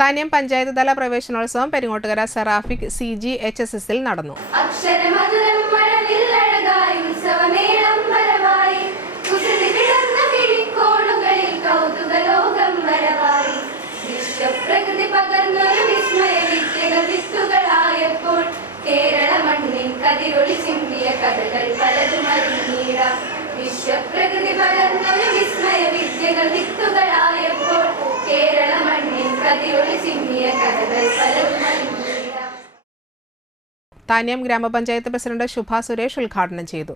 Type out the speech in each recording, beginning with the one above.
താന്യം പഞ്ചായത്ത് തല പ്രവേശനോത്സവം പെരിങ്ങോട്ടുകര സെറാഫിക് CGHSSൽ നടന്നു. താന്യം ഗ്രാമപഞ്ചായത്ത് പ്രസിഡന്റ് ശുഭ സുരേഷ് ഉദ്ഘാടനം ചെയ്തു.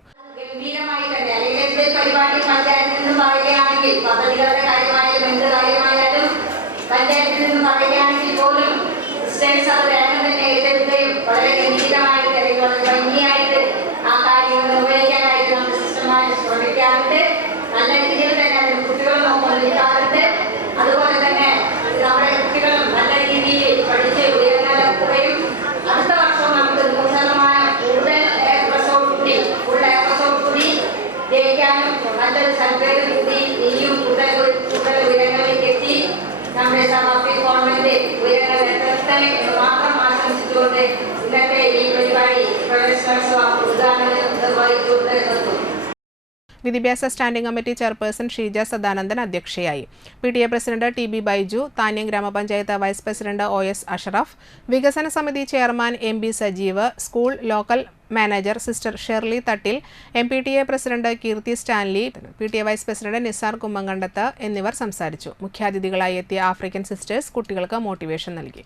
വിദ്യാഭ്യാസ standing committee chairperson Sheeja Sadanandan അധ്യക്ഷയായി. PTA president TB Baiju, Thanyam grama panchayat vice president OS Ashraf, വികസന സമിതി chairman MB Sajeev, school local manager sister Shirley Thattil, MPTA president Keerthi Stanley, PTA vice president Nisar Kummankandath എന്നിവർ സംസാരിച്ചു. മുഖ്യാതിഥികളായി എത്തിയ ആഫ്രിക്കൻ സിസ്റ്റേഴ്സ് കുട്ടികൾക്ക് മോട്ടിവേഷൻ നൽകി.